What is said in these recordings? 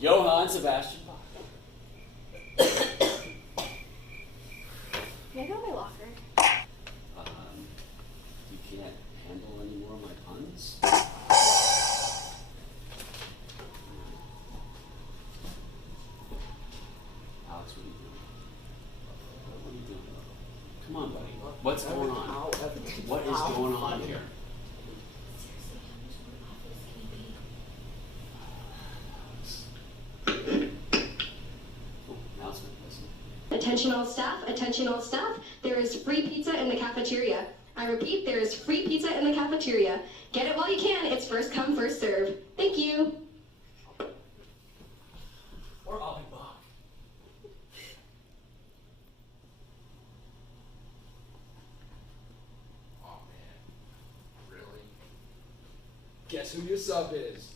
Johann Sebastian Bach. Can I go to my locker? You can't handle any more of my puns? Alex, what are you doing? What are you doing? Come on, buddy. What's going on? What is going on here? Announcement, listen. Attention all staff, attention all staff. There is free pizza in the cafeteria. I repeat, there is free pizza in the cafeteria. Get it while you can. It's first come, first serve. Thank you. Or I'll be back. Oh man, really? Guess who your sub is?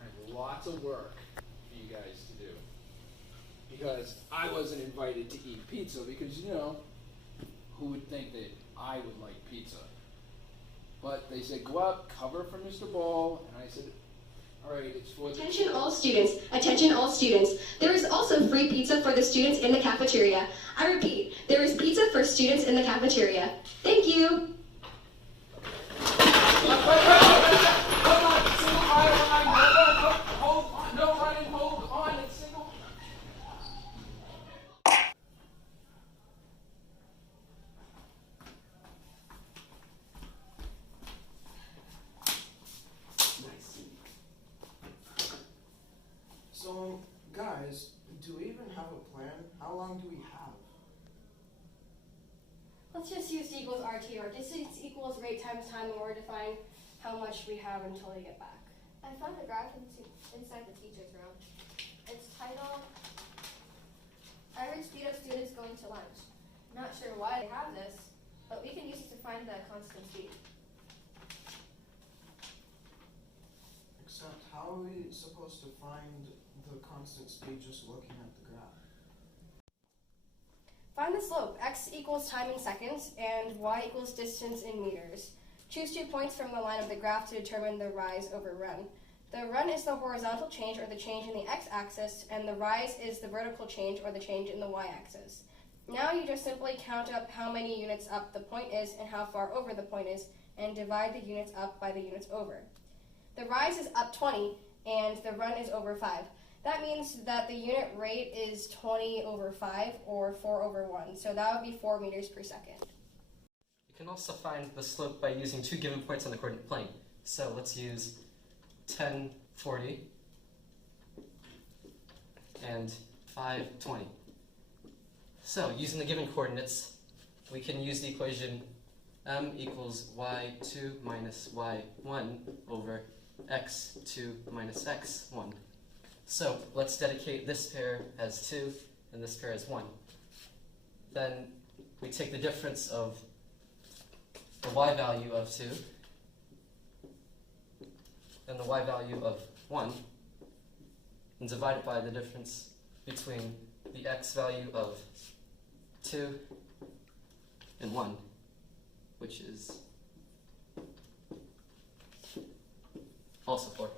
I have lots of work for you guys to do. Because I wasn't invited to eat pizza because, you know, who would think that I would like pizza? But they said, go out, cover for Mr. Ball, and I said, all right, it's for the... Attention all students, attention all students. There is also free pizza for the students in the cafeteria. I repeat, there is pizza for students in the cafeteria. Thank you. Hold on, single file line, hold on, no running, hold on, it's single. So, guys, do we even have a plan? How long do we have? Let's just use D equals RT, or distance equals rate times time in order to find how much we have until we get back. I found a graph inside the teacher's room. It's titled Average Speed of Students Going to Lunch. Not sure why they have this, but we can use it to find the constant speed. Except, how are we supposed to find the constant speed just looking at the graph? Find the slope. X equals time in seconds, and y equals distance in meters. Choose 2 points from the line of the graph to determine the rise over run. The run is the horizontal change, or the change in the x-axis, and the rise is the vertical change, or the change in the y-axis. Now you just simply count up how many units up the point is and how far over the point is, and divide the units up by the units over. The rise is up 20, and the run is over 5. That means that the unit rate is 20 over 5, or 4 over 1, so that would be 4 meters per second. You can also find the slope by using 2 given points on the coordinate plane. So let's use 10, 40, and 5, 20. So using the given coordinates, we can use the equation m equals y2 minus y1 over x2 minus x1. So let's dedicate this pair as 2 and this pair as 1. Then we take the difference of the y value of 2 and the y value of 1 and divide it by the difference between the x value of 2 and 1, which is also 4.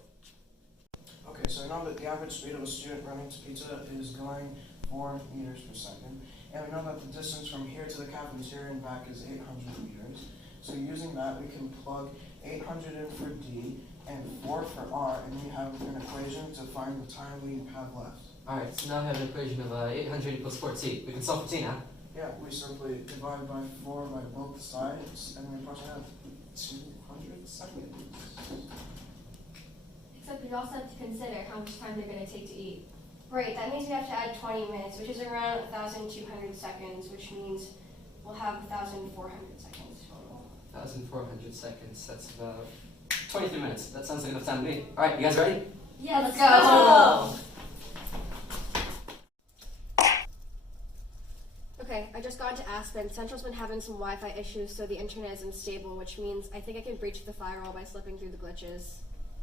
Okay, so I know that the average speed of a student running to pizza is going 4 meters per second. And we know that the distance from here to the cafeteria and back is 800 meters. So using that, we can plug 800 in for D and 4 for R, and we have an equation to find the time we have left. Alright, so now I have an equation of 800 equals 4t. We can solve for t now. Yeah, we simply divide by 4 by both sides, and we approximately have 200 seconds. Except we also have to consider how much time they're going to take to eat. Right, that means we have to add 20 minutes, which is around 1,200 seconds, which means we'll have 1,400 seconds total. 1,400 seconds, that's about 23 minutes. That sounds like enough time to me. Alright, you guys ready? Yeah, let's go. Okay, I just got into Aspen. Central's been having some Wi-Fi issues, so the internet is unstable, which means I think I can breach the firewall by slipping through the glitches.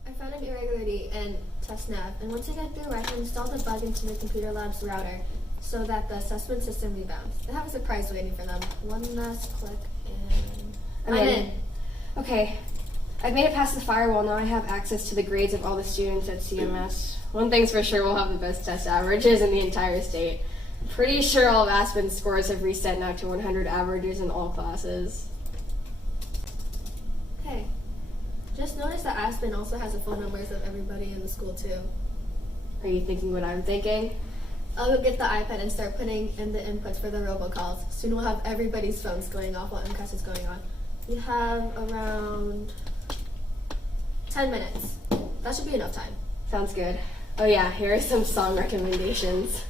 I found an irregularity in TestNav, and once I get through, I can install the bug into the computer lab's router so that the assessment system rebounds. They have a surprise waiting for them. One last click, and I'm in. Okay, I've made it past the firewall. Now I have access to the grades of all the students at CMS. One thing's for sure, we'll have the best test averages in the entire state. Pretty sure all of Aspen's scores have reset now to 100 averages in all classes. Hey, just noticed that Aspen also has the phone numbers of everybody in the school too. Are you thinking what I'm thinking? I'll go get the iPad and start putting in the inputs for the robocalls. Soon we'll have everybody's phones going off while MCAS is going on. We have around 10 minutes. That should be enough time. Sounds good. Oh yeah, here are some song recommendations.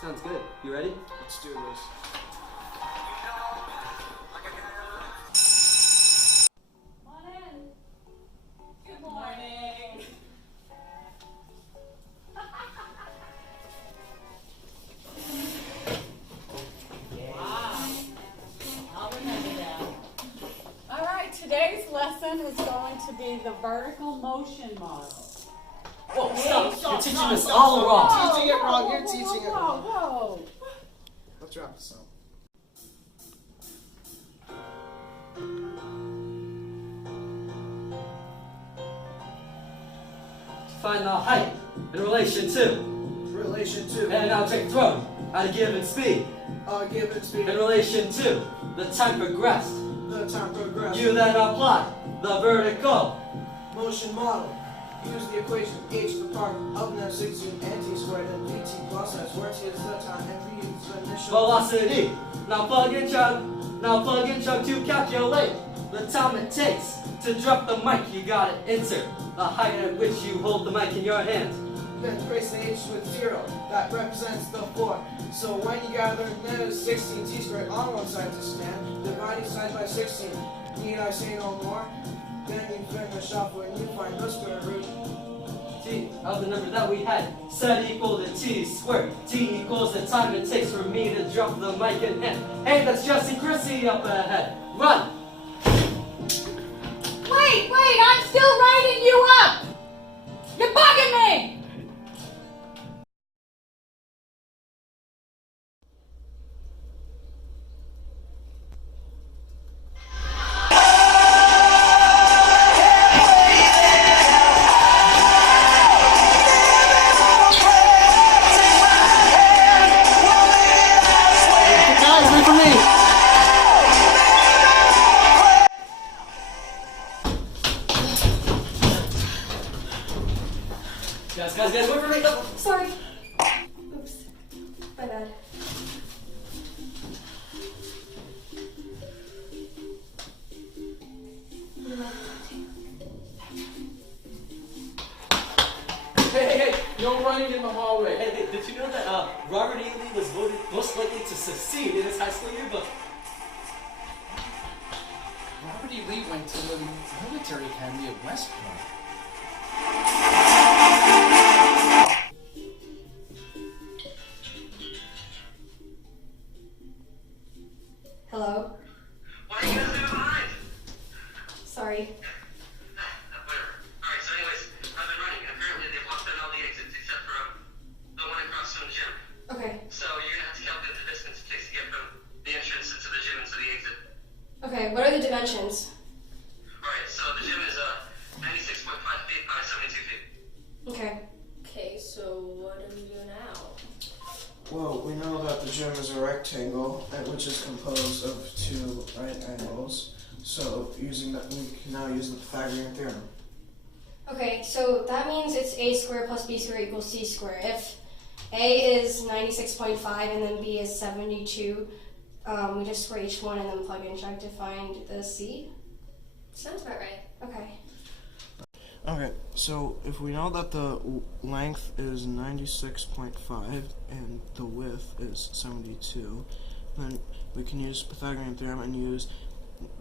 Sounds good. You ready? Let's do this. Good morning. Wow. I'll remember that. All right, today's lesson is going to be the vertical motion model. Whoa, stop! You're teaching us all wrong. Teaching it wrong. You're teaching it wrong. Whoa. Let's wrap this up. Find the height in relation to Relation to an object thrown at a given speed given speed. in relation to the time progressed. The time progressed. You then apply the vertical Motion model. Use the equation h to the power of negative 16 and t squared and dt plus s, where t is the time and v is the initial velocity. Now plug in chug to calculate the time it takes to drop the mic. You gotta insert the height at which you hold the mic in your hand. Then trace the h with 0. That represents the floor. So when you gather negative 16 t squared on one side to stand, dividing side by 16. Need I say no more? Then you finish off when you find the square root. T of the number that we had set equal to t squared. T equals the time it takes for me to drop the mic in hand. Hey, that's Jesse Chrissy up ahead. Run! Wait, I'm still writing you up. You're bugging me. Guys, wait for me! Guys, wait for me! Sorry. Oops. My bad. Hey, no running in the hallway. Hey, did you know that Robert E. Lee was voted most likely to succeed in his high school yearbook? Robert E. Lee went to the military academy at West Point. Hello? What are you guys leaving behind? Sorry. Whatever. Alright, so anyways, I've been running. Apparently they've locked down all the exits except for the one across from the gym. Okay. So you're gonna have to calculate the distance it takes to get from the entrance to the gym and to the exit. Okay, what are the dimensions? Alright, so the gym is 96.5 feet by 72 feet. Okay. Okay, so what do we do now? Well, we know that the gym is a rectangle, which is composed of two right angles. So using that, we can now use the Pythagorean theorem. Okay, so that means it's a squared plus b squared equals c squared. If a is 96.5 and then b is 72, we just square each one and then plug in check to find the c. Sounds about right. Okay. Okay, so if we know that the length is 96.5 and the width is 72, then we can use Pythagorean theorem and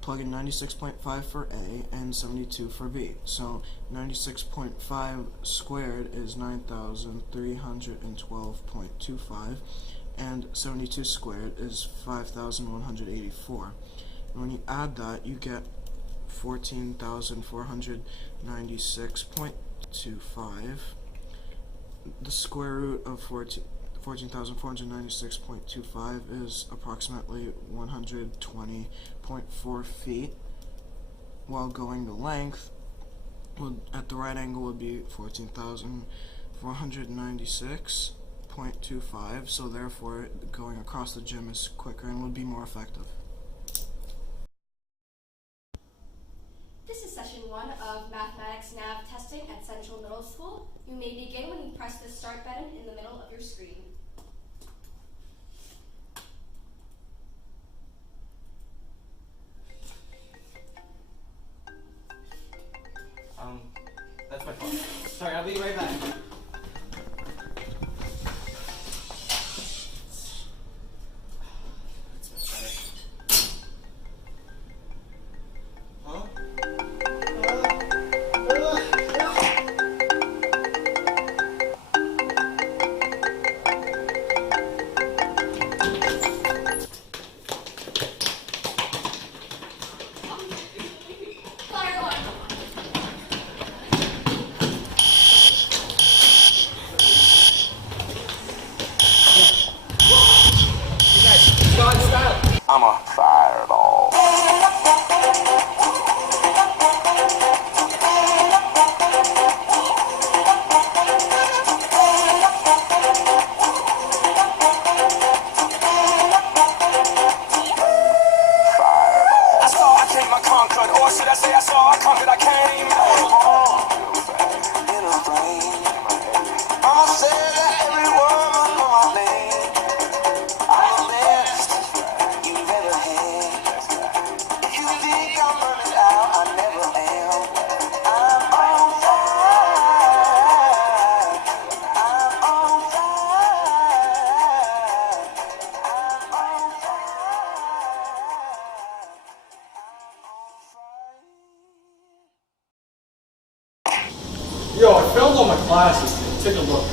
plug in 96.5 for A and 72 for B. So 96.5 squared is 9,312.25 and 72 squared is 5,184. And when you add that, you get 14,496.25. The square root of 14,496.25 is approximately 120.4 feet, while going the length at the right angle would be 14,496.25, so therefore going across the gym is quicker and would be more effective. This is session 1 of Mathematics Nav testing at Central Middle School. You may begin when you press the start button in the middle of your screen. That's my fault. Sorry, I'll be right back. That's much better. Huh? Fire alarm! I'm a fireball. I saw, I came, I conquered, or should I say I saw, I conquered, I came. In a rain, I'ma say that every woman on my name. I'm the best you've ever had. If you think I'm running out, I never am. I'm on fire. I'm on fire. I'm on Yo, I failed all my classes. Take a look.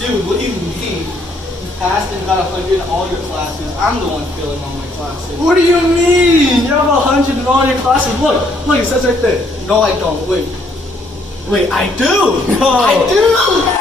Dude, what do you mean? You passed and got 100 in all your classes. I'm the one failing all my classes. What do you mean? You have 100 in all your classes. Look, it says right there. No, I don't. Wait, I do. No. I do.